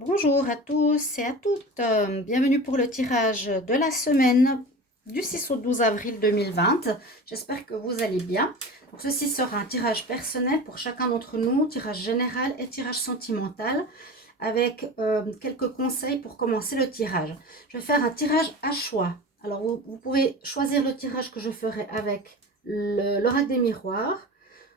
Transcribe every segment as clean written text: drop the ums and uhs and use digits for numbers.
Bonjour à tous et à toutes, bienvenue pour le tirage de la semaine du 6 au 12 avril 2020. J'espère que vous allez bien. Donc, ceci sera un tirage personnel pour chacun d'entre nous, tirage général et tirage sentimental, avec quelques conseils pour commencer le tirage. Je vais faire un tirage à choix. Alors vous pouvez choisir le tirage que je ferai avec l'oracle des miroirs,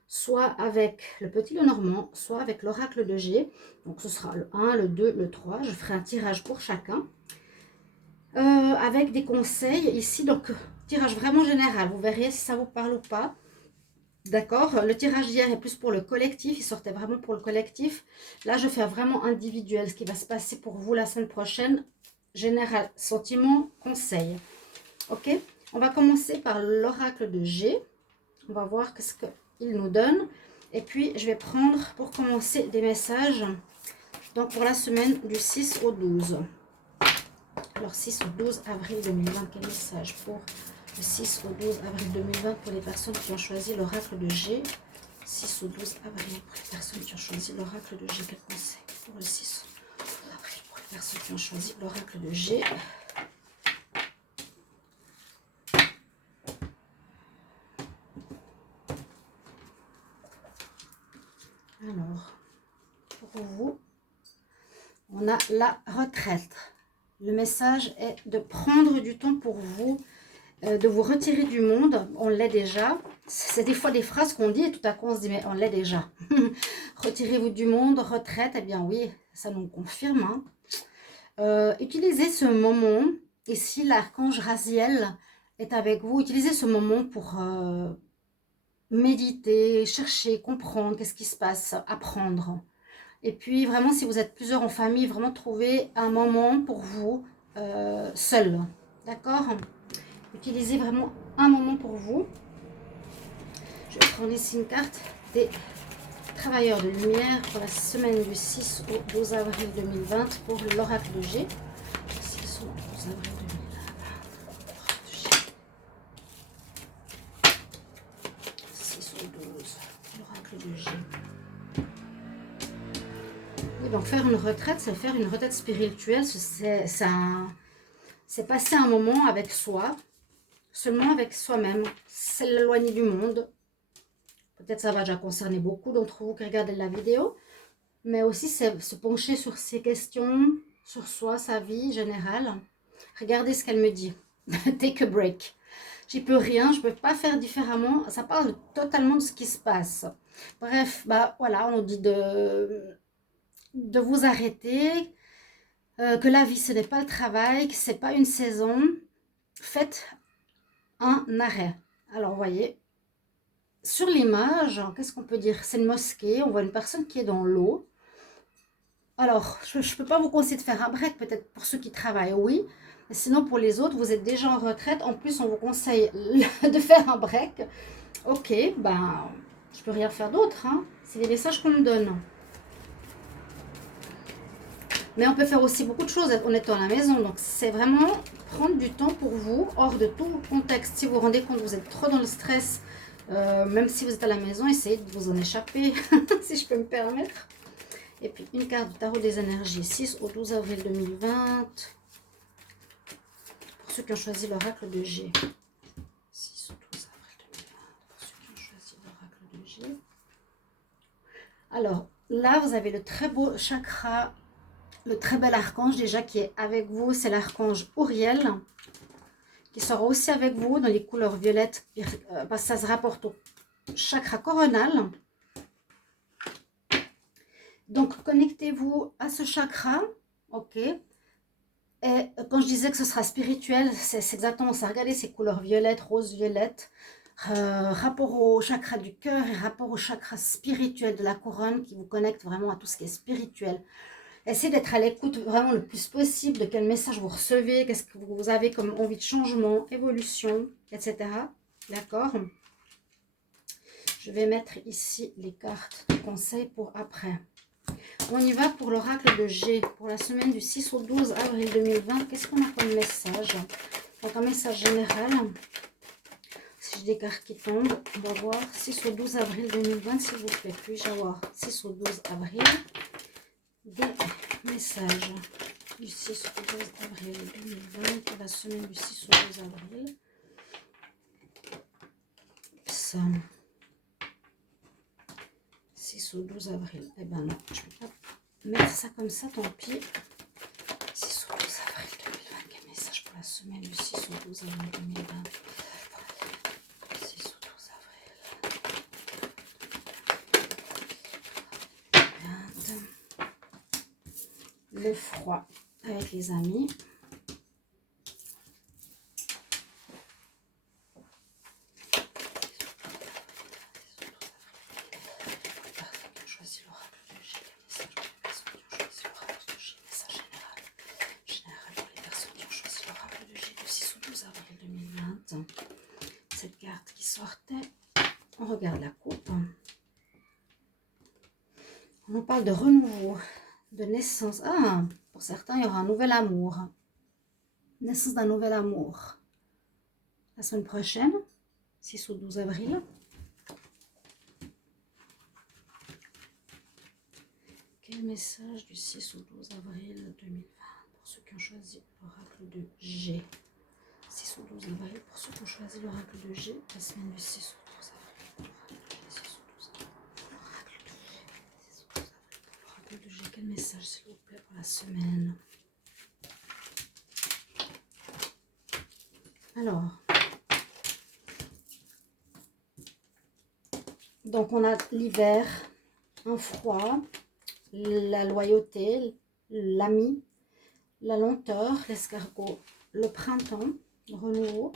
soit avec le petit Lenormand, soit avec l'oracle de G. Donc ce sera le 1, le 2, le 3. Je ferai un tirage pour chacun. Avec des conseils ici, donc tirage vraiment général. Vous verrez si ça vous parle ou pas. D'accord. Le tirage d'hier est plus pour le collectif. Il sortait vraiment pour le collectif. Là, je fais vraiment individuel. Ce qui va se passer pour vous la semaine prochaine. Général, sentiment, conseil. Ok. On va commencer par l'oracle de G. On va voir ce qu'il nous donne. Et puis, je vais prendre pour commencer des messages donc pour la semaine du 6 au 12. Alors, 6 au 12 avril 2020, quel message pour le 6 au 12 avril 2020 pour les personnes qui ont choisi l'oracle de G. 6 au 12 avril pour les personnes qui ont choisi l'oracle de G. Quel conseil pour le 6 avril pour les personnes qui ont choisi l'oracle de G. Alors, pour vous, on a la retraite. Le message est de prendre du temps pour vous, de vous retirer du monde. On l'est déjà. C'est des fois des phrases qu'on dit et tout à coup on se dit mais on l'est déjà. Retirez-vous du monde, retraite, eh bien oui, ça nous confirme. Hein. Utilisez ce moment. Ici, l'archange Raziel est avec vous. Utilisez ce moment pour méditer, chercher, comprendre qu'est-ce qui se passe, apprendre. Et puis vraiment, si vous êtes plusieurs en famille, vraiment trouver un moment pour vous seul. D'accord? Utilisez vraiment un moment pour vous. Je vais prendre ici une carte des travailleurs de lumière pour la semaine du 6 au 12 avril 2020 pour l'oracle de G. 6 au 12 avril 2020. 6 au 12, l'oracle de G. Oui, donc faire une retraite, c'est faire une retraite spirituelle. C'est passer un moment avec soi, seulement avec soi-même. C'est l'éloigner du monde. Peut-être ça va déjà concerner beaucoup d'entre vous qui regardent la vidéo. Mais aussi, c'est se pencher sur ces questions, sur soi, sa vie générale. Regardez ce qu'elle me dit. Take a break. J'y peux rien, je ne peux pas faire différemment. Ça parle totalement de ce qui se passe. Bref, bah voilà, on nous dit de vous arrêter, que la vie, ce n'est pas le travail, que ce n'est pas une saison. Faites un arrêt. Alors, vous voyez, sur l'image, qu'est-ce qu'on peut dire? C'est une mosquée, on voit une personne qui est dans l'eau. Alors, je ne peux pas vous conseiller de faire un break, peut-être pour ceux qui travaillent, oui. Mais sinon, pour les autres, vous êtes déjà en retraite. En plus, on vous conseille de faire un break. Ok, ben, je peux rien faire d'autre. Hein. C'est les messages qu'on me donne. Mais on peut faire aussi beaucoup de choses en étant à la maison. Donc, c'est vraiment prendre du temps pour vous, hors de tout contexte. Si vous vous rendez compte que vous êtes trop dans le stress, même si vous êtes à la maison, essayez de vous en échapper, si je peux me permettre. Et puis, une carte du tarot des énergies, 6 au 12 avril 2020. Pour ceux qui ont choisi l'oracle de G. 6 au 12 avril 2020. Pour ceux qui ont choisi l'oracle de G. Alors, là, vous avez le très beau chakra, le très bel archange déjà qui est avec vous. C'est l'archange Uriel, qui sera aussi avec vous dans les couleurs violettes, parce que ça se rapporte au chakra coronal. Donc, connectez-vous à ce chakra, ok. Et quand je disais que ce sera spirituel, c'est exactement ça. Regardez ces couleurs violettes, rose, violette. Rapport au chakra du cœur et rapport au chakra spirituel de la couronne qui vous connecte vraiment à tout ce qui est spirituel. Essayez d'être à l'écoute vraiment le plus possible de quel message vous recevez, qu'est-ce que vous avez comme envie de changement, évolution, etc. D'accord? Je vais mettre ici les cartes de conseil pour après. On y va pour l'oracle de G. Pour la semaine du 6 au 12 avril 2020, qu'est-ce qu'on a comme message? Donc un message général. Si j'ai des cartes qui tombent, on va voir 6 au 12 avril 2020, s'il vous plaît. Puis-je avoir 6 au 12 avril des message du 6 au 12 avril 2020 pour la semaine du 6 au 12 avril. Ça. 6 au 12 avril. Eh ben non, je ne peux pas mettre ça comme ça, tant pis. 6 au 12 avril 2020. Quel message pour la semaine du 6 au 12 avril 2020? 6 au 12 avril. Le froid avec les amis. Cette carte qui sortait, on regarde la coupe. On nous parle de renouveau, de naissance. Ah, pour certains, il y aura un nouvel amour. Naissance d'un nouvel amour. La semaine prochaine, 6 ou 12 avril. Quel message du 6 au 12 avril 2020 pour ceux qui ont choisi l'oracle de G? 6 au 12 avril pour ceux qui ont choisi l'oracle de G, la semaine du 6 au 12 avril. L'oracle de G, quel message s'il vous plaît pour la semaine? Alors, donc on a l'hiver, un froid, la loyauté, l'ami, la lenteur, l'escargot, le printemps, le renouveau,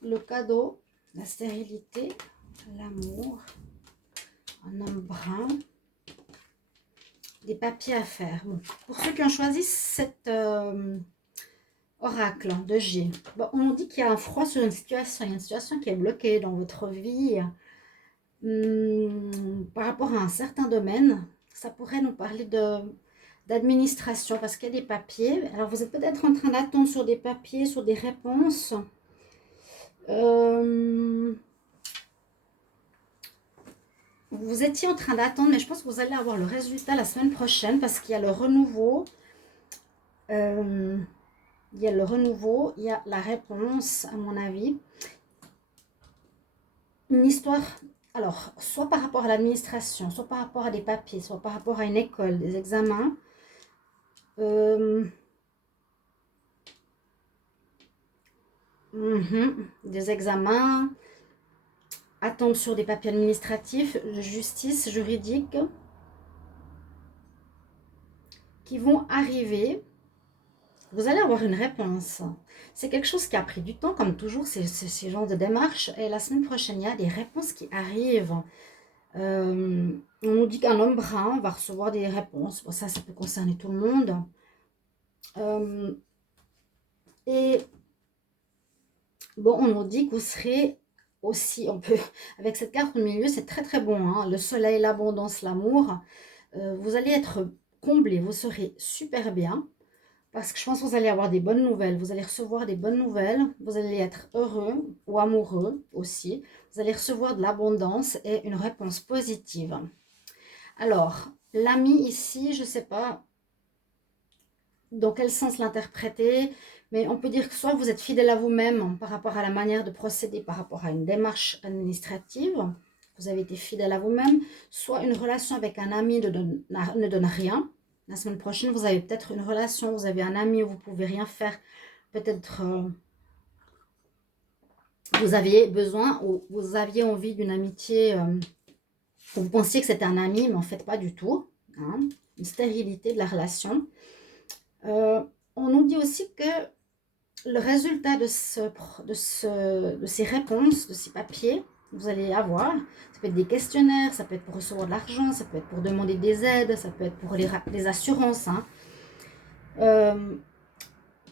le cadeau, la stérilité, l'amour, un homme brun, des papiers à faire. Bon, pour ceux qui ont choisi cet oracle de G, bon, on nous dit qu'il y a un froid sur une situation, il y a une situation qui est bloquée dans votre vie par rapport à un certain domaine. Ça pourrait nous parler d'administration parce qu'il y a des papiers. Alors vous êtes peut-être en train d'attendre sur des papiers, sur des réponses. Vous étiez en train d'attendre, mais je pense que vous allez avoir le résultat la semaine prochaine parce qu'il y a le renouveau. Il y a le renouveau, il y a la réponse, à mon avis. Une histoire, alors, soit par rapport à l'administration, soit par rapport à des papiers, soit par rapport à une école, des examens. Des examens, attendre sur des papiers administratifs, de justice, juridique, qui vont arriver. Vous allez avoir une réponse. C'est quelque chose qui a pris du temps, comme toujours, ces genres de démarches. Et la semaine prochaine, il y a des réponses qui arrivent. On nous dit qu'un homme brun va recevoir des réponses. Bon, ça peut concerner tout le monde. Et bon, on nous dit que vous serez aussi, on peut, avec cette carte au milieu, c'est très très bon. Hein, le soleil, l'abondance, l'amour. Vous allez être comblé, vous serez super bien. Parce que je pense que vous allez avoir des bonnes nouvelles. Vous allez recevoir des bonnes nouvelles. Vous allez être heureux ou amoureux aussi. Vous allez recevoir de l'abondance et une réponse positive. Alors, l'ami ici, je ne sais pas dans quel sens l'interpréter, mais on peut dire que soit vous êtes fidèle à vous-même par rapport à la manière de procéder, par rapport à une démarche administrative, vous avez été fidèle à vous-même, soit une relation avec un ami ne donne rien. La semaine prochaine, vous avez peut-être une relation, vous avez un ami où vous ne pouvez rien faire. Peut-être vous aviez besoin ou vous aviez envie d'une amitié, vous pensiez que c'était un ami, mais en fait pas du tout. Hein, une stérilité de la relation. On nous dit aussi que le résultat de ces réponses, de ces papiers, vous allez avoir, ça peut être des questionnaires, ça peut être pour recevoir de l'argent, ça peut être pour demander des aides, ça peut être pour les assurances. Hein.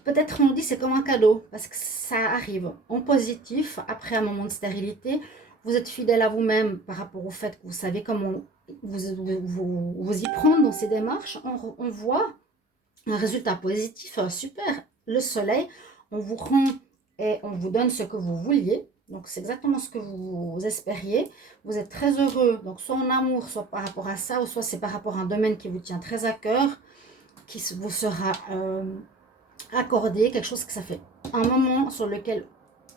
Peut-être on dit c'est comme un cadeau, parce que ça arrive en positif, après un moment de stérilité, vous êtes fidèle à vous-même par rapport au fait que vous savez comment vous y prendre dans ces démarches, on voit un résultat positif, super. Le soleil, on vous rend et on vous donne ce que vous vouliez. Donc, c'est exactement ce que vous espériez. Vous êtes très heureux, donc soit en amour, soit par rapport à ça, ou soit c'est par rapport à un domaine qui vous tient très à cœur. qui vous sera accordé, quelque chose que ça fait un moment sur lequel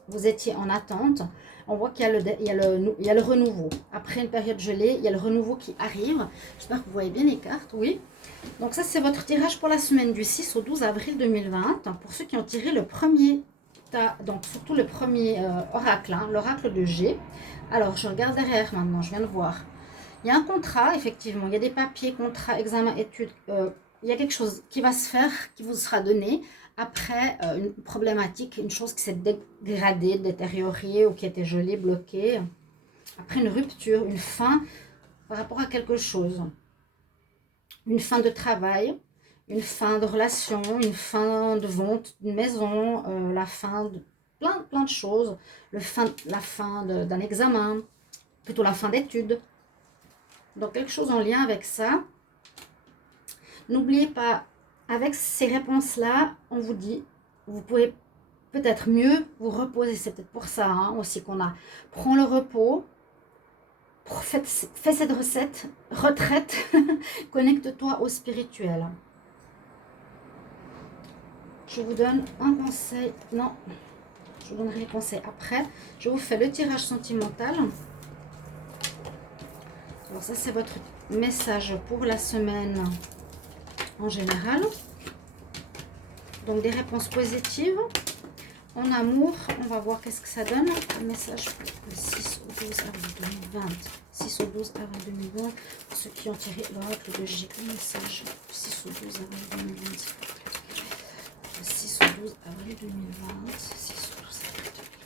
vous étiez en attente. On voit qu'il y a le renouveau. Après une période gelée, il y a le renouveau qui arrive. J'espère que vous voyez bien les cartes, oui. Donc ça, c'est votre tirage pour la semaine du 6 au 12 avril 2020. Pour ceux qui ont tiré le premier, donc surtout le premier oracle, hein, l'oracle de G. Alors, je regarde derrière maintenant, je viens de voir. Il y a un contrat, effectivement. Il y a des papiers, contrats, examens, études. Il y a quelque chose qui va se faire, qui vous sera donné après une problématique, une chose qui s'est dégradée, détériorée ou qui était gelée, bloquée. Après une rupture, une fin par rapport à quelque chose. Une fin de travail, une fin de relation, une fin de vente d'une maison, la fin de plein de choses. La fin d'un examen, plutôt la fin d'études. Donc quelque chose en lien avec ça. N'oubliez pas, avec ces réponses-là, on vous dit, vous pouvez peut-être mieux vous reposer. C'est peut-être pour ça hein, aussi qu'on a. Prends le repos, fais cette retraite, connecte-toi au spirituel. Je vous donne un conseil. Non, je vous donnerai les conseils après. Je vous fais le tirage sentimental. Alors ça, c'est votre message pour la semaine en général. Donc des réponses positives. En amour, on va voir qu'est-ce que ça donne. Un message pour le 6 au 12 avril 2020. 6 au 12 avril 2020. Pour ceux qui ont tiré l'oracle de G. Un message 6 au 12 avril 2020. Le 6 au 12 avril 2020. 6 au 12 avril 2020.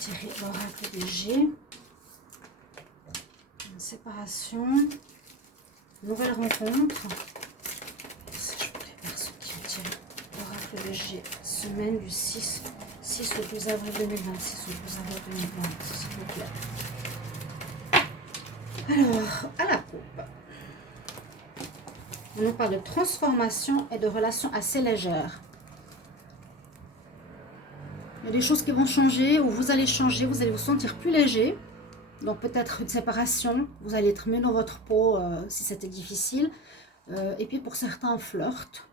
Tirer l'oracle de G. Une séparation. Nouvelle rencontre. Le G, semaine du 6 au 12 avril 2020, 6 au 12 avril 2020, s'il vous plaît. Alors, à la coupe, on nous parle de transformation et de relations assez légères. Il y a des choses qui vont changer, ou vous allez changer, vous allez vous sentir plus léger. Donc peut-être une séparation, vous allez être mieux dans votre peau si c'était difficile. Et puis pour certains, un flirt.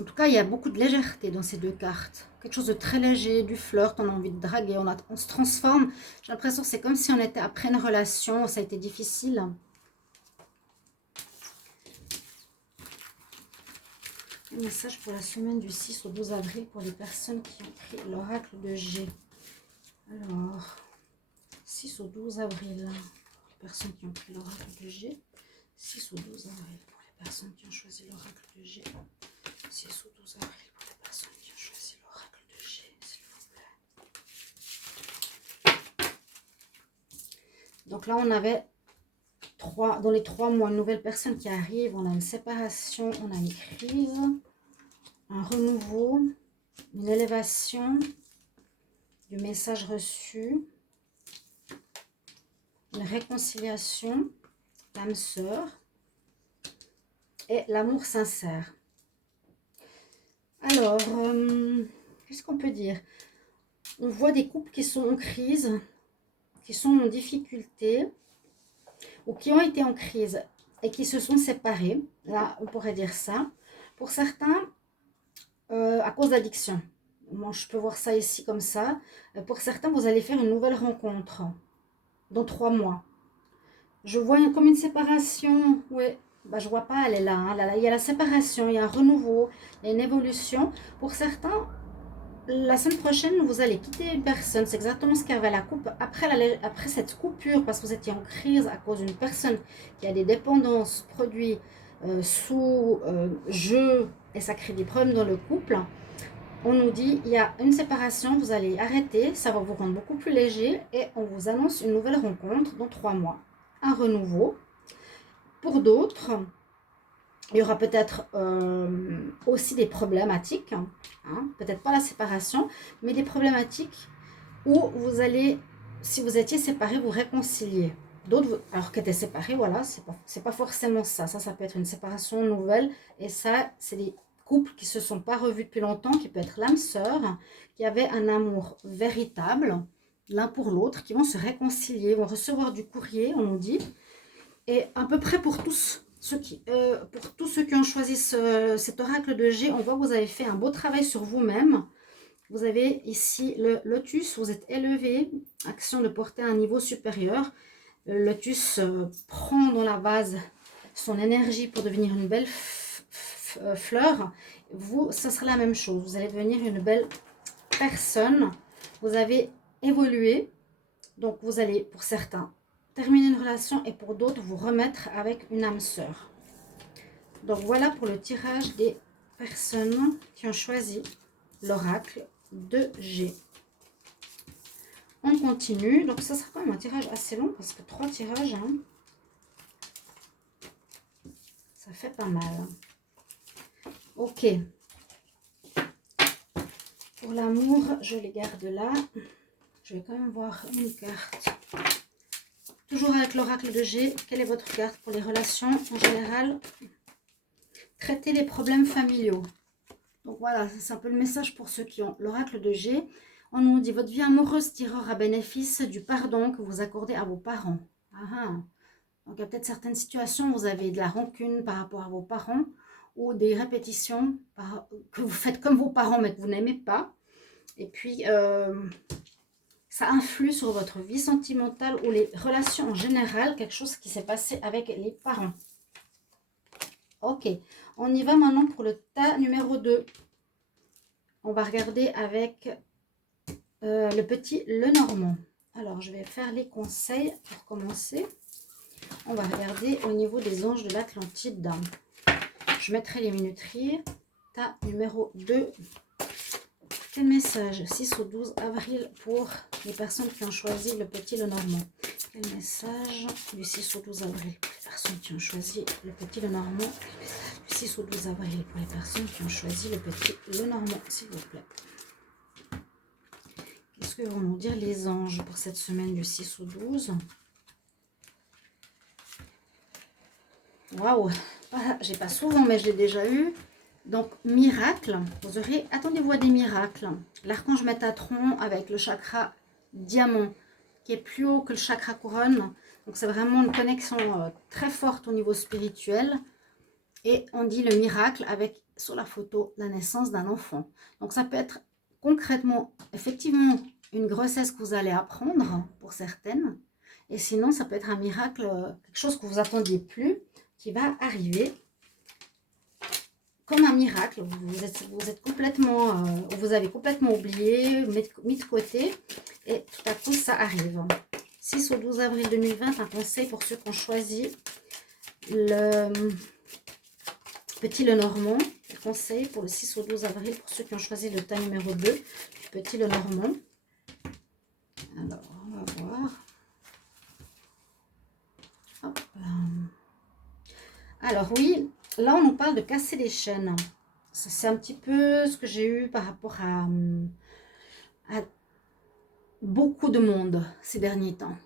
En tout cas, il y a beaucoup de légèreté dans ces deux cartes. Quelque chose de très léger, du flirt, on a envie de draguer, on se transforme. J'ai l'impression que c'est comme si on était après une relation, ça a été difficile. Un message pour la semaine du 6 au 12 avril pour les personnes qui ont pris l'oracle de G. Alors, 6 au 12 avril, les personnes qui ont pris l'oracle de G. 6 au 12 avril pour les personnes qui ont choisi l'oracle de G. 6 au 12 avril pour les personnes qui ont choisi l'oracle de G, s'il vous plaît. Donc là, on avait dans les 3 mois, une nouvelle personne qui arrive. On a une séparation, on a une crise, un renouveau, une élévation du message reçu, une réconciliation, l'âme sœur et l'amour sincère. Alors, qu'est-ce qu'on peut dire? On voit des couples qui sont en crise, qui sont en difficulté, ou qui ont été en crise et qui se sont séparés. Là, on pourrait dire ça. Pour certains, à cause d'addiction. Moi, je peux voir ça ici comme ça. Pour certains, vous allez faire une nouvelle rencontre dans 3 mois. Je vois comme une séparation, ouais. Bah, je vois pas, elle est là, hein. Là, il y a la séparation, il y a un renouveau, il y a une évolution. Pour certains, la semaine prochaine, vous allez quitter une personne. C'est exactement ce qu'avait la coupe. Après cette coupure, parce que vous étiez en crise à cause d'une personne qui a des dépendances, produits sous jeu, et ça crée des problèmes dans le couple. On nous dit, il y a une séparation, vous allez arrêter, ça va vous rendre beaucoup plus léger et on vous annonce une nouvelle rencontre dans 3 mois. Un renouveau. Pour d'autres, il y aura peut-être aussi des problématiques, hein, peut-être pas la séparation, mais des problématiques où vous allez, si vous étiez séparés, vous réconcilier. D'autres, alors qu'ils étaient séparés, voilà, c'est pas forcément ça. Ça peut être une séparation nouvelle, et ça, c'est des couples qui se sont pas revus depuis longtemps, qui peut être l'âme sœur, qui avait un amour véritable, l'un pour l'autre, qui vont se réconcilier, vont recevoir du courrier, on nous dit, et à peu près pour tous. Pour tous ceux qui ont choisi cet oracle de G, on voit que vous avez fait un beau travail sur vous-même. Vous avez ici le lotus, vous êtes élevé, action de porter à un niveau supérieur. Le lotus prend dans la vase son énergie pour devenir une belle fleur. Vous, ça sera la même chose. Vous allez devenir une belle personne. Vous avez évolué. Donc, vous allez, pour certains, terminer une relation et pour d'autres, vous remettre avec une âme sœur. Donc, voilà pour le tirage des personnes qui ont choisi l'oracle de G. On continue. Donc, ça sera quand même un tirage assez long parce que 3 tirages, hein, ça fait pas mal. Ok. Pour l'amour, je les garde là. Je vais quand même voir une carte. Toujours avec l'oracle de G. Quelle est votre carte pour les relations en général? Traiter les problèmes familiaux. Donc voilà, c'est un peu le message pour ceux qui ont l'oracle de G. On nous dit, votre vie amoureuse tirera bénéfice du pardon que vous accordez à vos parents. Donc il y a peut-être certaines situations où vous avez de la rancune par rapport à vos parents ou des répétitions que vous faites comme vos parents mais que vous n'aimez pas. Et puis, ça influe sur votre vie sentimentale ou les relations en général, quelque chose qui s'est passé avec les parents. Ok, on y va maintenant pour le tas numéro 2. On va regarder avec le petit Lenormand. Alors, je vais faire les conseils pour commencer. On va regarder au niveau des anges de l'Atlantide. Je mettrai les minuteries. Tas numéro 2. Quel message 6 au 12 avril pour les personnes qui ont choisi le petit Lenormand. Quel message du 6 au 12 avril pour les personnes qui ont choisi le petit Lenormand. Du 6 au 12 avril pour les personnes qui ont choisi le petit Lenormand, s'il vous plaît. Qu'est-ce que vont nous dire les anges pour cette semaine du 6 au 12? Waouh, j'ai pas souvent, mais je l'ai déjà eu. Donc, miracle, vous aurez, attendez-vous à des miracles. L'archange Métatron avec le chakra diamant, qui est plus haut que le chakra couronne. Donc, c'est vraiment une connexion très forte au niveau spirituel. Et on dit le miracle avec, sur la photo, la naissance d'un enfant. Donc, ça peut être concrètement, effectivement, une grossesse que vous allez apprendre pour certaines. Et sinon, ça peut être un miracle, quelque chose que vous attendiez plus, qui va arriver. Comme un miracle, vous êtes complètement, vous avez complètement oublié, mis de côté, et tout à coup ça arrive. 6 au 12 avril 2020, un conseil pour ceux qui ont choisi le petit Lenormand. Un conseil pour le 6 au 12 avril pour ceux qui ont choisi le tas numéro 2, du petit Lenormand. Alors, on va voir. Hop là. Alors oui, là on nous parle de casser les chaînes. C'est un petit peu ce que j'ai eu par rapport à beaucoup de monde ces derniers temps.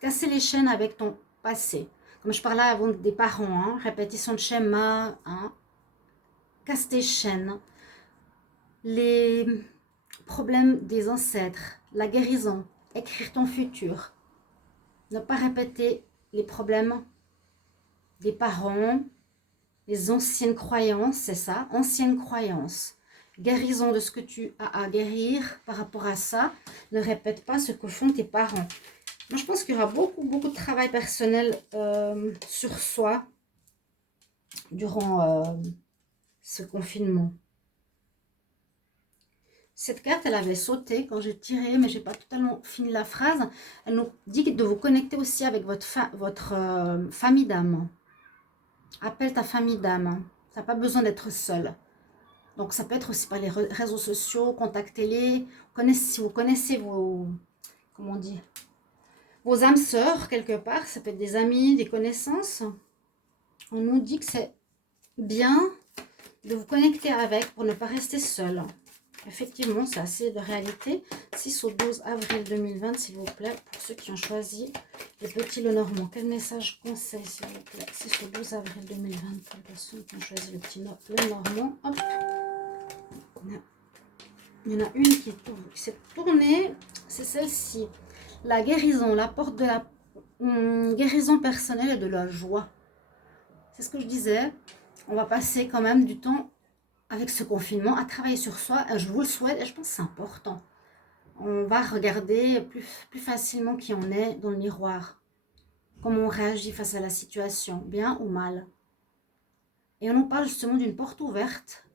Casser les chaînes avec ton passé. Comme je parlais avant des parents, hein, répétition de schéma, hein, casse tes chaînes. Les problèmes des ancêtres, la guérison, écrire ton futur. Ne pas répéter les problèmes des parents, les anciennes croyances, c'est ça, anciennes croyances. Guérison de ce que tu as à guérir par rapport à ça. Ne répète pas ce que font tes parents. Moi, je pense qu'il y aura beaucoup de travail personnel sur soi durant ce confinement. Cette carte, elle avait sauté quand j'ai tiré, mais je n'ai pas totalement fini la phrase. Elle nous dit de vous connecter aussi avec votre famille d'âme. Appelle ta famille d'âme. Ça n'a pas besoin d'être seul. Donc, ça peut être aussi par les réseaux sociaux, contactez-les. Si vous connaissez vos, comment on dit, vos âmes sœurs, quelque part, ça peut être des amis, des connaissances. On nous dit que c'est bien de vous connecter avec pour ne pas rester seul. Effectivement, c'est assez de réalité. 6 au 12 avril 2020, s'il vous plaît, pour ceux qui ont choisi le petit Lenormand. Quel message conseil, s'il vous plaît? 6 au 12 avril 2020, pour les personnes qui ont choisi le petit Lenormand. Hop. Il y en a une qui s'est tournée, c'est celle-ci. La guérison, la porte de la guérison personnelle et de la joie. c'est ce que je disais. On va passer quand même du temps avec ce confinement à travailler sur soi. Je vous le souhaite et je pense que c'est important. On va regarder plus facilement qui on est dans le miroir. Comment on réagit face à la situation, bien ou mal. Et on nous parle justement d'une porte ouverte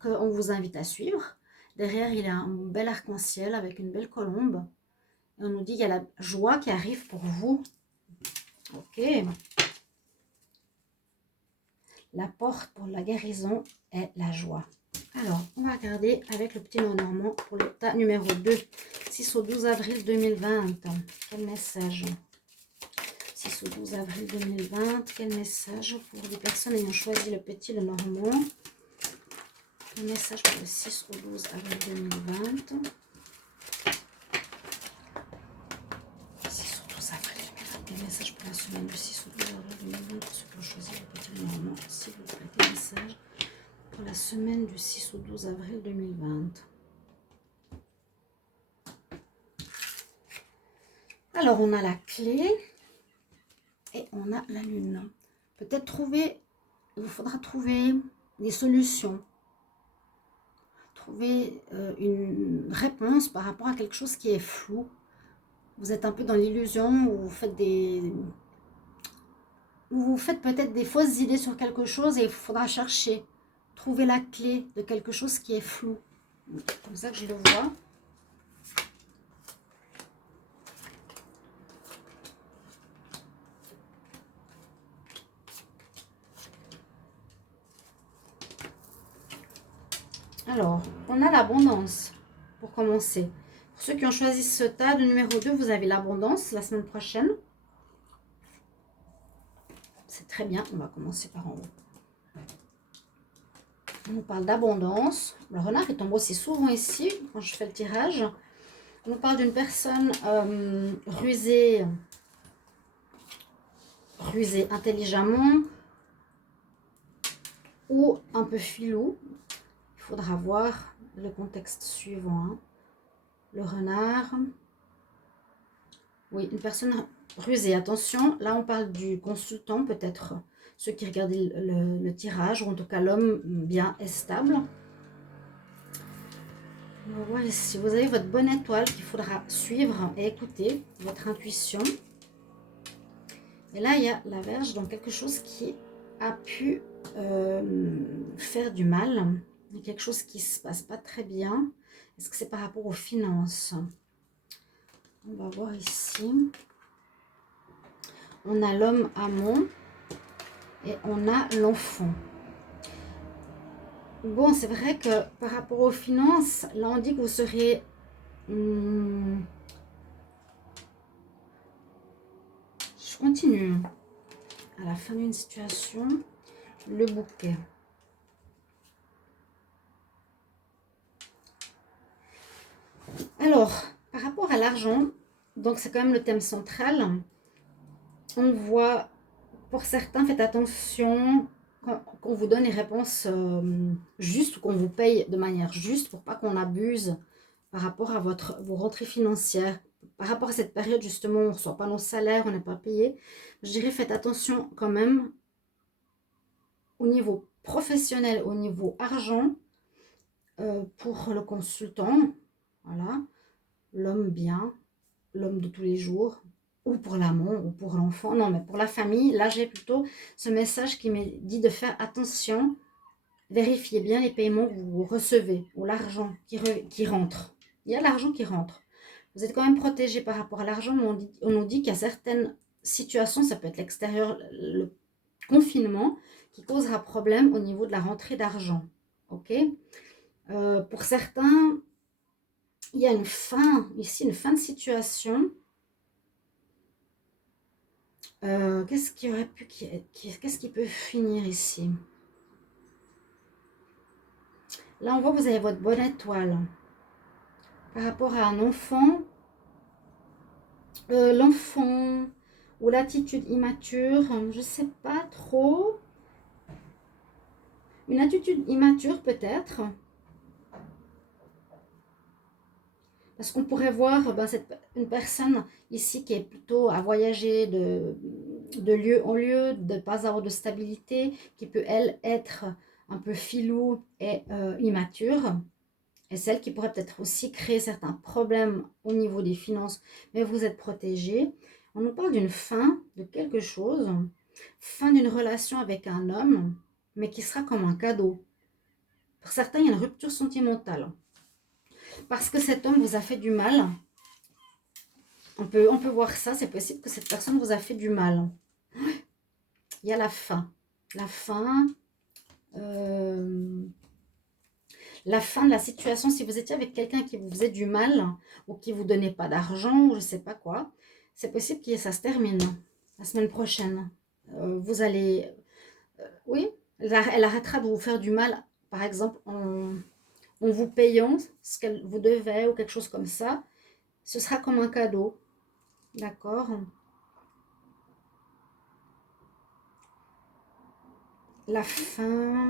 qu'on vous invite à suivre. Derrière, il y a un bel arc-en-ciel avec une belle colombe. Et on nous dit qu'il y a la joie qui arrive pour vous. Ok. La porte pour la guérison est la joie. Alors, on va regarder avec le petit Lenormand pour le tas numéro 2. 6 au 12 avril 2020. Quel message? 6 au 12 avril 2020. Quel message pour les personnes ayant choisi le petit Lenormand? Quel message pour le 6 au 12 avril 2020? 6 au 12 avril 2020. Quel message pour la semaine du 6 au 12 avril 2020 pour ceux qui ont choisi le petit Lenormand? S'il vous plaît, quel message pour la semaine du 6 au 12 avril 2020? Alors, on a la clé et on a la lune. Peut-être trouver, il vous faudra trouver des solutions. Trouver une réponse par rapport à quelque chose qui est flou. Vous êtes un peu dans l'illusion où vous faites peut-être des fausses idées sur quelque chose et il faudra chercher, trouver la clé de quelque chose qui est flou. Comme ça que je le vois. Alors, on a l'abondance pour commencer. Pour ceux qui ont choisi ce tas de numéro 2, vous avez l'abondance la semaine prochaine. C'est très bien, on va commencer par en haut. On nous parle d'abondance. Le renard il tombe aussi souvent ici quand je fais le tirage. On nous parle d'une personne rusée intelligemment ou un peu filou. Il faudra voir le contexte suivant. Hein. Le renard. Oui, une personne rusée. Attention, là on parle du consultant, peut-être ceux qui regardaient le tirage, ou en tout cas l'homme bien et stable. On va voir ici, vous avez votre bonne étoile qu'il faudra suivre et écouter, votre intuition. Et là, il y a la Vierge, donc quelque chose qui a pu faire du mal, quelque chose qui ne se passe pas très bien. Est-ce que c'est par rapport aux finances? On va voir ici. On a l'homme amant et on a l'enfant. Bon, c'est vrai que par rapport aux finances, là on dit que vous serez... je continue. À la fin d'une situation, le bouquet. Alors, par rapport à l'argent, donc c'est quand même le thème central. On voit, pour certains, faites attention qu'on vous donne les réponses justes ou qu'on vous paye de manière juste pour pas qu'on abuse par rapport à vos rentrées financières. Par rapport à cette période, justement, on ne reçoit pas nos salaires, on n'est pas payé. Je dirais, faites attention quand même au niveau professionnel, au niveau argent, pour le consultant, voilà, l'homme bien, l'homme de tous les jours, ou pour l'amant, ou pour l'enfant. Non, mais pour la famille, là, j'ai plutôt ce message qui me dit de faire attention, vérifiez bien les paiements que vous recevez, ou l'argent qui rentre. Il y a l'argent qui rentre. Vous êtes quand même protégé par rapport à l'argent, mais on nous dit qu'il y a certaines situations, ça peut être l'extérieur, le confinement, qui causera problème au niveau de la rentrée d'argent. Ok, pour certains, il y a une fin, ici, une fin de situation. Qu'est-ce qui aurait pu, qu'est-ce qui peut finir ici? Là, on voit que vous avez votre bonne étoile. Par rapport à un enfant, l'enfant ou l'attitude immature, je ne sais pas trop. Une attitude immature peut-être. Parce qu'on pourrait voir ben, une personne ici qui est plutôt à voyager, de lieu en lieu, de ne pas avoir de stabilité, qui peut, elle, être un peu filou et immature. Et celle qui pourrait peut-être aussi créer certains problèmes au niveau des finances, mais vous êtes protégé. On nous parle d'une fin de quelque chose, fin d'une relation avec un homme, mais qui sera comme un cadeau. Pour certains, il y a une rupture sentimentale. Parce que cet homme vous a fait du mal. On peut voir ça, c'est possible que cette personne vous a fait du mal. Il y a la fin. La fin. La fin de la situation, si vous étiez avec quelqu'un qui vous faisait du mal ou qui ne vous donnait pas d'argent ou je ne sais pas quoi, c'est possible que ça se termine la semaine prochaine. Vous allez... oui, elle arrêtera de vous faire du mal, par exemple, en vous payant ce qu'elle vous devait ou quelque chose comme ça. Ce sera comme un cadeau. D'accord? La fin...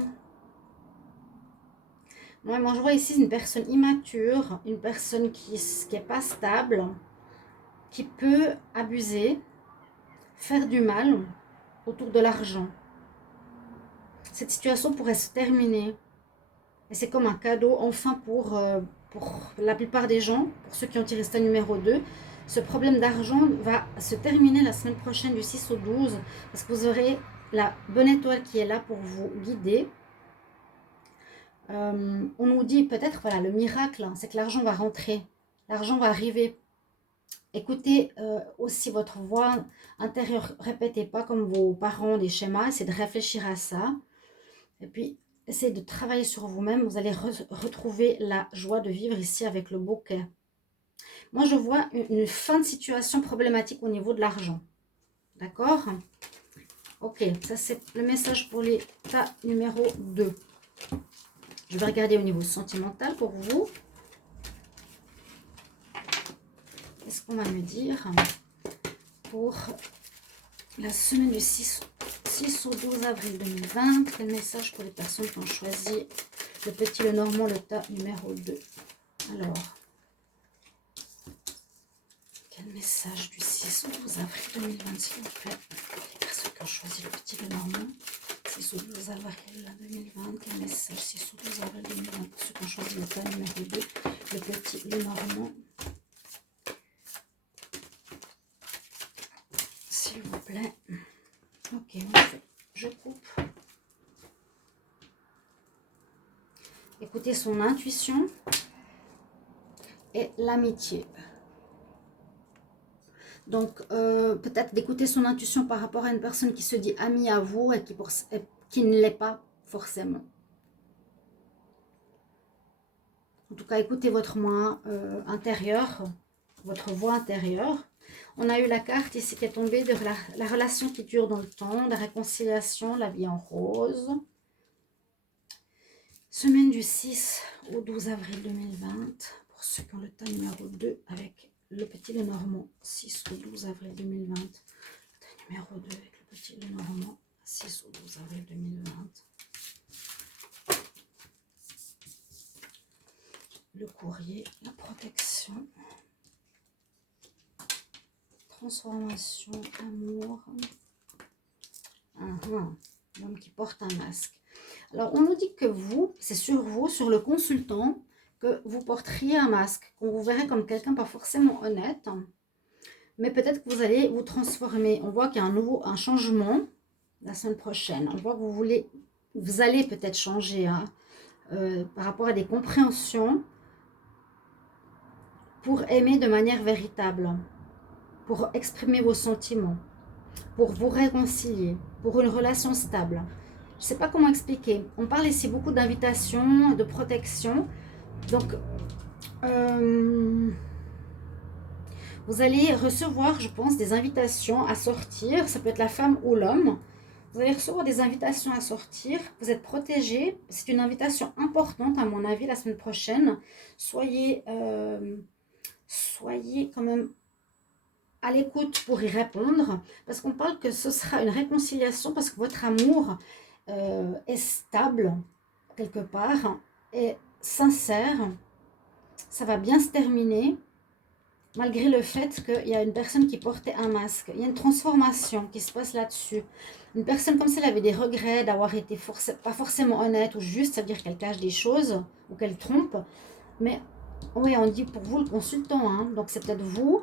Ouais, moi, je vois ici une personne immature, une personne qui n'est pas stable, qui peut abuser, faire du mal autour de l'argent. Cette situation pourrait se terminer. Et c'est comme un cadeau, enfin, pour la plupart des gens, pour ceux qui ont tiré ce numéro 2. Ce problème d'argent va se terminer la semaine prochaine du 6 au 12, parce que vous aurez la bonne étoile qui est là pour vous guider. On nous dit peut-être, voilà, le miracle, c'est que l'argent va rentrer, l'argent va arriver. Écoutez aussi votre voix intérieure, répétez pas comme vos parents des schémas, essayez de réfléchir à ça. Et puis, essayez de travailler sur vous-même, vous allez retrouver la joie de vivre ici avec le bouquet. Moi, je vois une fin de situation problématique au niveau de l'argent. D'accord? Ok, ça c'est le message pour l'état numéro 2. Je vais regarder au niveau sentimental pour vous. Qu'est-ce qu'on va me dire pour la semaine du 6 au 12 avril 2020? Quel message pour les personnes qui ont choisi le petit, le normand, le tas numéro 2? Alors, quel message du 6 au 12 avril 2020, s'il vous plaît? Les personnes qui ont choisi le petit, le normand, 6 au 12 avril 2020. Quel message 6 au 12 avril 2020 pour ceux qui ont choisi le tas numéro 2, le petit, le normand? S'il vous plaît. Ok, je coupe. Écoutez son intuition et l'amitié. Donc, peut-être d'écouter son intuition par rapport à une personne qui se dit amie à vous et qui ne l'est pas forcément. En tout cas, écoutez votre moi intérieur, votre voix intérieure. On a eu la carte ici qui est tombée de la relation qui dure dans le temps, la réconciliation, la vie en rose. Semaine du 6 au 12 avril 2020, pour ceux qui ont le tas numéro 2 avec le petit Lenormand, 6 au 12 avril 2020. Le tas numéro 2 avec le petit Lenormand, 6 au 12 avril 2020. Le courrier, la protection, transformation, amour. L'homme qui porte un masque. Alors, on nous dit que vous, c'est sur vous, sur le consultant, que vous porteriez un masque, qu'on vous verrait comme quelqu'un pas forcément honnête, mais peut-être que vous allez vous transformer. On voit qu'il y a un changement la semaine prochaine. On voit que vous allez peut-être changer par rapport à des compréhensions pour aimer de manière véritable, pour exprimer vos sentiments, pour vous réconcilier, pour une relation stable. Je ne sais pas comment expliquer. On parle ici beaucoup d'invitation, de protection. Donc, vous allez recevoir, je pense, des invitations à sortir. Ça peut être la femme ou l'homme. Vous allez recevoir des invitations à sortir. Vous êtes protégé. C'est une invitation importante, à mon avis, la semaine prochaine. Soyez quand même à l'écoute pour y répondre. Parce qu'on parle que ce sera une réconciliation parce que votre amour est stable, quelque part, est sincère. Ça va bien se terminer. malgré le fait qu'il y a une personne qui portait un masque. Il y a une transformation qui se passe là-dessus. Une personne comme si elle avait des regrets d'avoir été pas forcément honnête ou juste, c'est-à-dire qu'elle cache des choses ou qu'elle trompe. Mais oui, on dit pour vous le consultant, hein, donc c'est peut-être vous,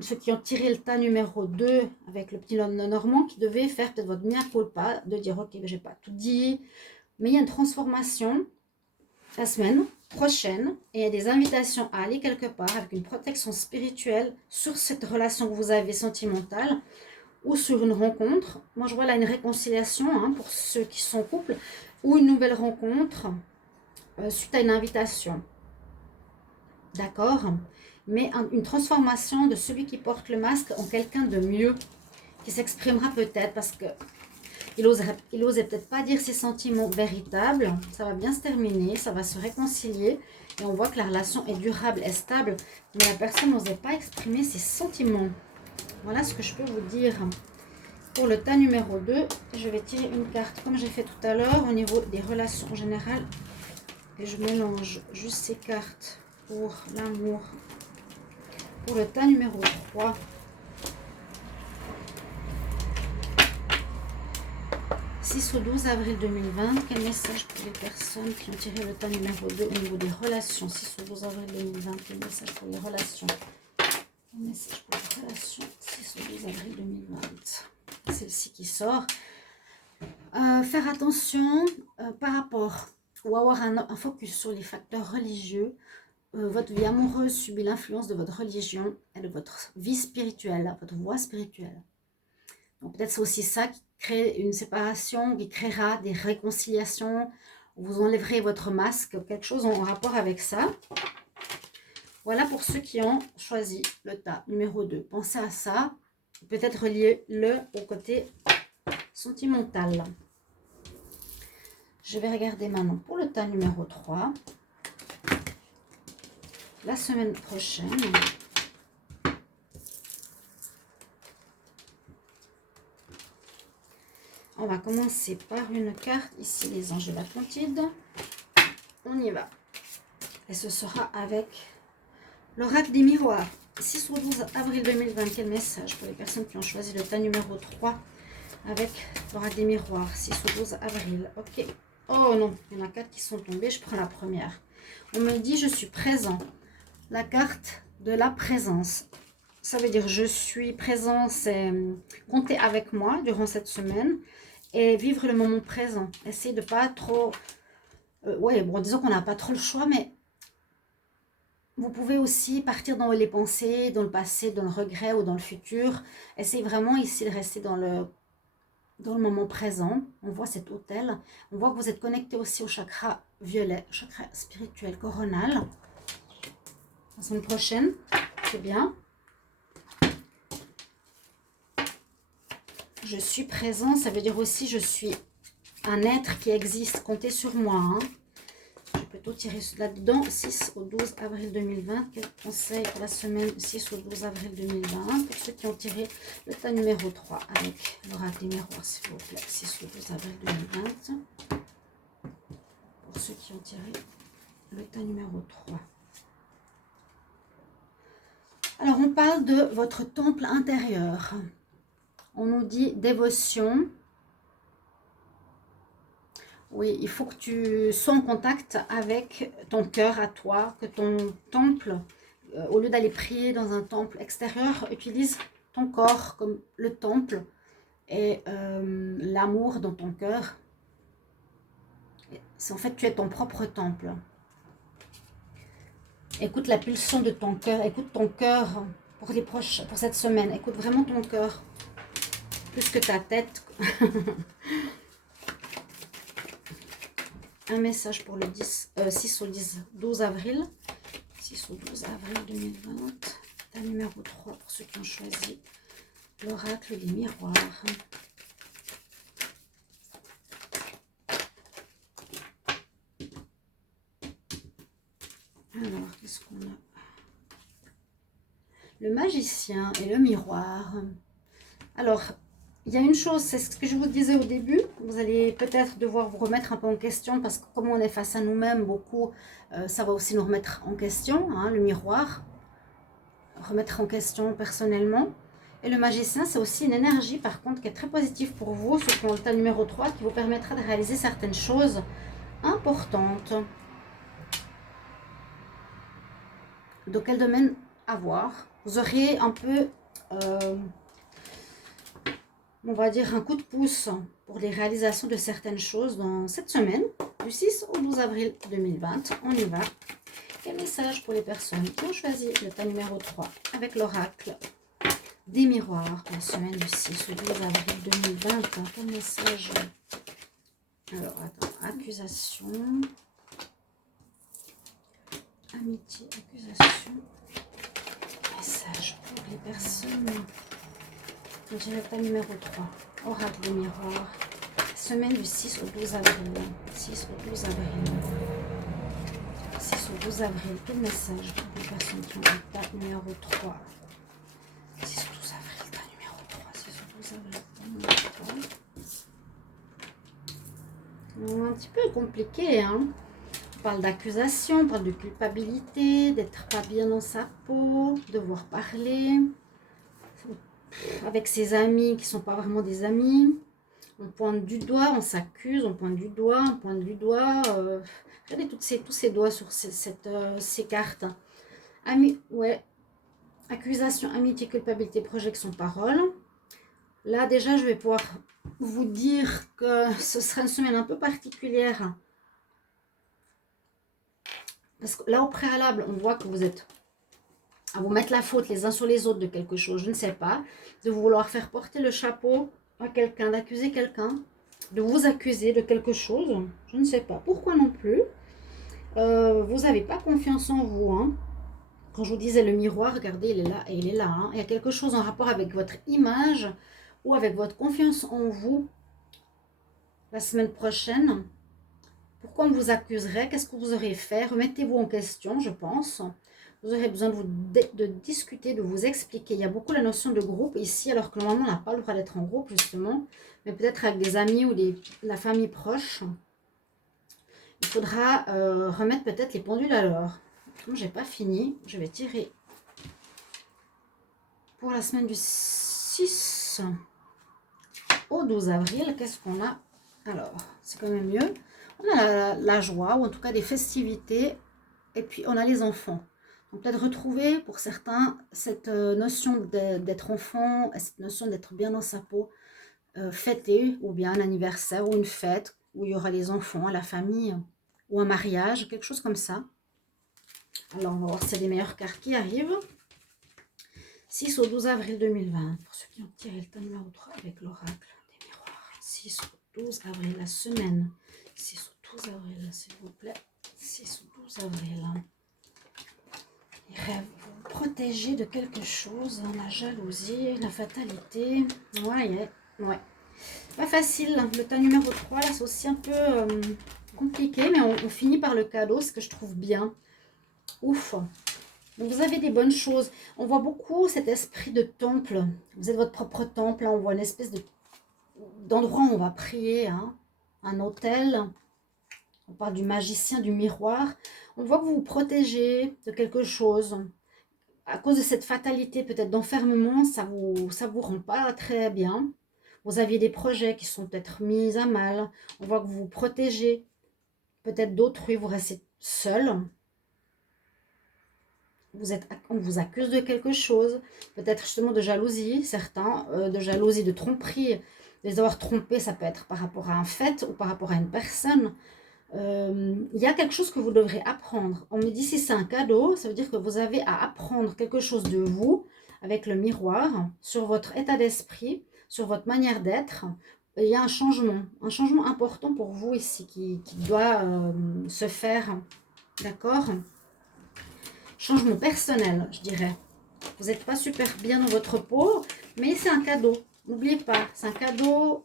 ceux qui ont tiré le tas numéro 2 avec le petit normand qui devait faire peut-être votre mea culpa, de dire ok, j'ai pas tout dit, mais il y a une transformation la semaine prochaine et il y a des invitations à aller quelque part avec une protection spirituelle sur cette relation que vous avez sentimentale ou sur une rencontre. Moi je vois là une réconciliation hein, pour ceux qui sont en couple ou une nouvelle rencontre suite à une invitation. D'accord? Mais une transformation de celui qui porte le masque en quelqu'un de mieux, qui s'exprimera peut-être parce que il osait peut-être pas dire ses sentiments véritables. Ça va bien se terminer, ça va se réconcilier et on voit que la relation est durable et stable, mais la personne n'osait pas exprimer ses sentiments. Voilà ce que je peux vous dire. Pour le tas numéro 2, je vais tirer une carte comme j'ai fait tout à l'heure au niveau des relations en général et je mélange juste ces cartes pour l'amour. Pour le tas numéro 3, « 6 au 12 avril 2020, quel message pour les personnes qui ont tiré le tas numéro 2 au niveau des relations? 6 au 12 avril 2020, quel message pour les relations? Quel message pour les relations? 6 au 12 avril 2020. Celle-ci qui sort. Faire attention par rapport ou avoir un focus sur les facteurs religieux. Votre vie amoureuse subit l'influence de votre religion et de votre vie spirituelle, votre voie spirituelle. Donc peut-être c'est aussi ça qui crée une séparation, qui créera des réconciliations. Vous enlèverez votre masque, quelque chose en rapport avec ça. Voilà pour ceux qui ont choisi le tas numéro 2. Pensez à ça. Peut-être relier-le au côté sentimental. Je vais regarder maintenant pour le tas numéro 3. La semaine prochaine. On va commencer par une carte. Ici, les anges de l'Atlantide. On y va. Et ce sera avec l'oracle des miroirs. 6 au 12 avril 2020. Quel message pour les personnes qui ont choisi le tas numéro 3 avec l'oracle des miroirs. 6 au 12 avril. Ok. Oh non, il y en a 4 qui sont tombés. Je prends la première. On me dit je suis présent. La carte de la présence. Ça veut dire je suis présent, c'est compter avec moi durant cette semaine et vivre le moment présent. Essayez de pas trop... ouais, bon, disons qu'on n'a pas trop le choix, mais vous pouvez aussi partir dans les pensées, dans le passé, dans le regret ou dans le futur. Essayez vraiment ici de rester dans le moment présent. On voit cet hôtel. On voit que vous êtes connecté aussi au chakra violet, chakra spirituel coronal. La semaine prochaine, c'est bien. Je suis présent, ça veut dire aussi je suis un être qui existe. Comptez sur moi. Hein. Je vais plutôt tirer là-dedans. 6 au 12 avril 2020. Quel conseil pour la semaine 6 au 12 avril 2020 pour ceux qui ont tiré le tas numéro 3 avec l'oracle des miroirs, s'il vous plaît. 6 au 12 avril 2020. Pour ceux qui ont tiré le tas numéro 3. Alors, on parle de votre temple intérieur. On nous dit dévotion. Oui, il faut que tu sois en contact avec ton cœur à toi, que ton temple, au lieu d'aller prier dans un temple extérieur, utilise ton corps comme le temple et l'amour dans ton cœur. En fait, tu es ton propre temple. Écoute la pulsion de ton cœur, écoute ton cœur pour cette semaine. Écoute vraiment ton cœur, plus que ta tête. Un message pour le 6 au 12 avril. 6 au 12 avril 2020. La numéro 3 pour ceux qui ont choisi l'oracle des miroirs. Alors, qu'est-ce qu'on a? Le magicien et le miroir. Alors, il y a une chose, c'est ce que je vous disais au début. Vous allez peut-être devoir vous remettre un peu en question parce que comme on est face à nous-mêmes, beaucoup, ça va aussi nous remettre en question, hein, le miroir. remettre en question personnellement. Et le magicien, c'est aussi une énergie, par contre, qui est très positive pour vous, surtout dans le tas numéro 3, qui vous permettra de réaliser certaines choses importantes. De quel domaine avoir? Vous aurez un peu, on va dire, un coup de pouce pour les réalisations de certaines choses dans cette semaine, du 6 au 12 avril 2020. On y va. Quel message pour les personnes qui ont choisi le tas numéro 3 avec l'oracle des miroirs, la semaine du 6 au 12 avril 2020. Quel message? Alors, attends, accusation, amitié, accusation, message pour les personnes. Je dirais le tas numéro 3, oracle des miroirs, semaine du 6 au 12 avril. 6 au 12 avril. 6 au 12 avril, quel message pour les personnes qui ont le tas numéro 3? 6 au 12 avril, tas numéro 3, 6 au 12 avril, numéro 3. Un petit peu compliqué, hein. On parle d'accusation, on parle de culpabilité, d'être pas bien dans sa peau, devoir parler avec ses amis qui ne sont pas vraiment des amis. On pointe du doigt, on s'accuse, on pointe du doigt, on pointe du doigt. Regardez tous ces doigts sur ces cartes. Ouais. Accusation, amitié, culpabilité, projection, parole. Là, déjà, je vais pouvoir vous dire que ce sera une semaine un peu particulière. Parce que là, au préalable, on voit que vous êtes à vous mettre la faute les uns sur les autres de quelque chose, je ne sais pas. De vouloir faire porter le chapeau à quelqu'un, d'accuser quelqu'un, de vous accuser de quelque chose, je ne sais pas. Pourquoi non plus? Vous n'avez pas confiance en vous, hein. Quand je vous disais le miroir, regardez, il est là et il est là. Hein. Il y a quelque chose en rapport avec votre image ou avec votre confiance en vous la semaine prochaine. Pourquoi on vous accuserait? Qu'est-ce que vous aurez fait? Remettez-vous en question, je pense. Vous aurez besoin de discuter, de vous expliquer. Il y a beaucoup la notion de groupe ici, alors que normalement, on n'a pas le droit d'être en groupe, justement. Mais peut-être avec des amis ou la famille proche. Il faudra remettre peut-être les pendules à l'heure. Comme je n'ai pas fini, je vais tirer pour la semaine du 6 au 12 avril. Qu'est-ce qu'on a? Alors, c'est quand même mieux. On a la joie, ou en tout cas des festivités. Et puis, on a les enfants. Donc, peut-être retrouver pour certains cette notion d'être enfant, cette notion d'être bien dans sa peau, fêter, ou bien un anniversaire ou une fête où il y aura les enfants, la famille, ou un mariage, quelque chose comme ça. Alors, on va voir si c'est les meilleures cartes qui arrivent. 6 au 12 avril 2020, pour ceux qui ont tiré le tas numéro 3 avec l'oracle des miroirs. 6 au 12 avril, la semaine. 6 au 12 avril, s'il vous plaît. 6 au 12 avril. Les rêves, vous vous protégez de quelque chose, la jalousie, la fatalité. Ouais. Pas facile, le tas numéro 3, là, c'est aussi un peu compliqué, mais on finit par le cadeau, ce que je trouve bien. Ouf. Donc vous avez des bonnes choses. On voit beaucoup cet esprit de temple. Vous êtes votre propre temple. Là, on voit une espèce d'endroit où on va prier. Hein. Un autel. On parle du magicien, du miroir. On voit que vous vous protégez de quelque chose. À cause de cette fatalité, peut-être d'enfermement, ça vous rend pas très bien. Vous aviez des projets qui sont peut-être mis à mal. On voit que vous vous protégez. Peut-être d'autrui, vous restez seul. On vous accuse de quelque chose, peut-être justement de jalousie, certains, de jalousie, de tromperie. De les avoir trompés, ça peut être par rapport à un fait ou par rapport à une personne. Il y a quelque chose que vous devrez apprendre. On me dit si c'est un cadeau, ça veut dire que vous avez à apprendre quelque chose de vous, avec le miroir, sur votre état d'esprit, sur votre manière d'être. Il y a un changement important pour vous ici qui doit se faire, d'accord ? Changement personnel, je dirais. Vous n'êtes pas super bien dans votre peau, mais c'est un cadeau. N'oubliez pas, c'est un cadeau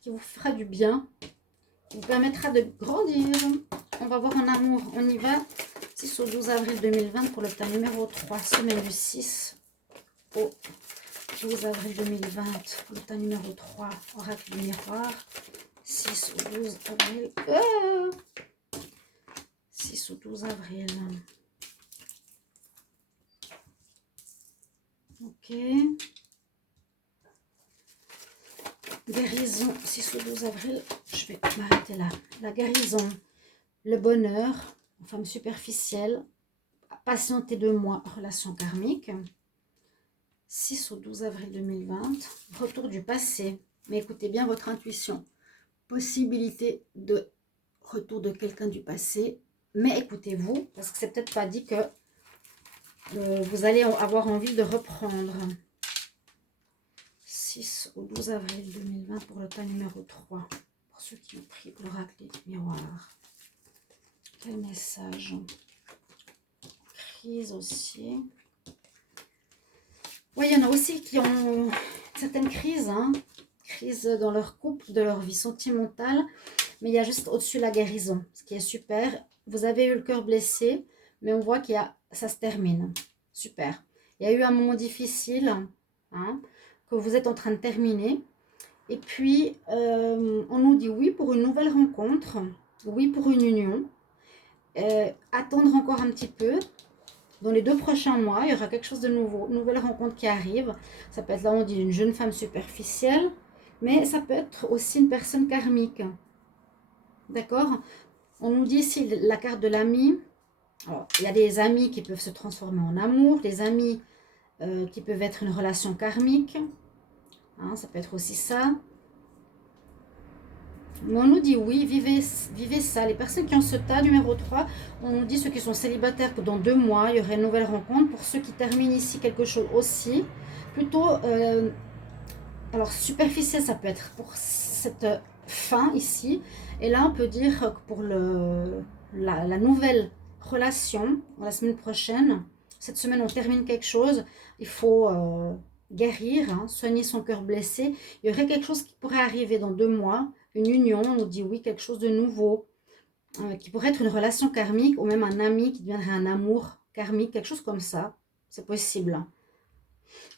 qui vous fera du bien, qui vous permettra de grandir. On va voir en amour, on y va. 6 au 12 avril 2020 pour le tas numéro 3, semaine du 6 au 12 avril 2020. Le tas numéro 3, oracle du miroir. 6 au 12 avril. 6 au 12 avril. Ok. Guérison, 6 au 12 avril. Je vais m'arrêter là. La guérison, le bonheur, femme superficielle, patienter 2 mois, relation karmique. 6 au 12 avril 2020, retour du passé. Mais écoutez bien votre intuition. Possibilité de retour de quelqu'un du passé. Mais écoutez-vous, parce que c'est peut-être pas dit que vous allez avoir envie de reprendre. 6 au 12 avril 2020 pour le cas numéro 3. Pour ceux qui ont pris l'oracle des miroirs. Quel message? Crise aussi. Oui, il y en a aussi qui ont certaines crises, hein, crises dans leur couple, de leur vie sentimentale, mais il y a juste au-dessus la guérison, ce qui est super. Vous avez eu le cœur blessé, mais on voit ça se termine. Super. Il y a eu un moment difficile, hein, que vous êtes en train de terminer. Et puis, on nous dit oui pour une nouvelle rencontre, oui pour une union. Attendre encore un petit peu. Dans les 2 prochains mois, il y aura quelque chose de nouveau, une nouvelle rencontre qui arrive. Ça peut être, là on dit, une jeune femme superficielle, mais ça peut être aussi une personne karmique. D'accord? On nous dit ici la carte de l'ami. Alors, il y a des amis qui peuvent se transformer en amour, des amis qui peuvent être une relation karmique. Hein, ça peut être aussi ça. Mais on nous dit oui, vivez ça. Les personnes qui ont ce tas numéro 3, on nous dit ceux qui sont célibataires que dans 2 mois, il y aurait une nouvelle rencontre. Pour ceux qui terminent ici quelque chose aussi, plutôt, alors superficiel, ça peut être pour cette fin ici. Et là, on peut dire que pour la nouvelle relation, la semaine prochaine, cette semaine, on termine quelque chose. Il faut guérir, hein, soigner son cœur blessé. Il y aurait quelque chose qui pourrait arriver dans 2 mois. Une union, on nous dit oui, quelque chose de nouveau, qui pourrait être une relation karmique ou même un ami qui deviendrait un amour karmique, quelque chose comme ça. C'est possible.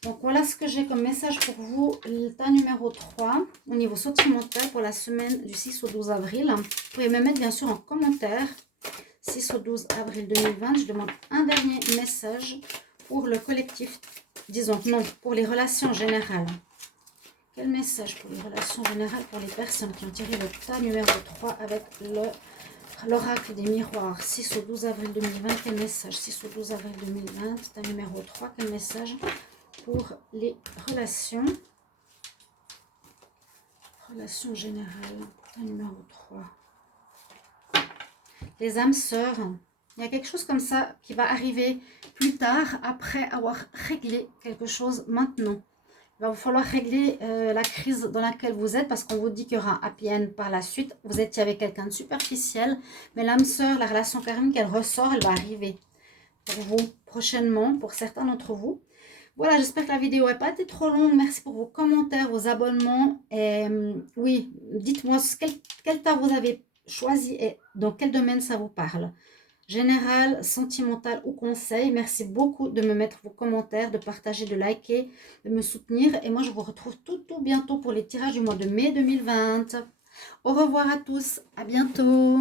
Donc voilà ce que j'ai comme message pour vous, le tas numéro 3, au niveau sentimental pour la semaine du 6 au 12 avril. Vous pouvez me mettre bien sûr en commentaire, 6 au 12 avril 2020. Je demande un dernier message pour le collectif, disons non, pour les relations générales. Quel message pour les relations générales pour les personnes qui ont tiré le tas numéro 3 avec l'oracle des miroirs, 6 au 12 avril 2020, quel message? 6 au 12 avril 2020, tas numéro 3, quel message pour les relations générales, tas numéro 3. Les âmes sœurs, il y a quelque chose comme ça qui va arriver plus tard, après avoir réglé quelque chose maintenant. Il va vous falloir régler la crise dans laquelle vous êtes, parce qu'on vous dit qu'il y aura un happy end par la suite. Vous étiez avec quelqu'un de superficiel, mais l'âme sœur, la relation karmique, elle ressort, elle va arriver pour vous prochainement, pour certains d'entre vous. Voilà, j'espère que la vidéo n'a pas été trop longue. Merci pour vos commentaires, vos abonnements. Et oui, dites-moi quel tas vous avez choisi et dans quel domaine ça vous parle. Général, sentimental ou conseil. Merci beaucoup de me mettre vos commentaires, de partager, de liker, de me soutenir. Et moi, je vous retrouve tout bientôt pour les tirages du mois de mai 2020. Au revoir à tous. À bientôt.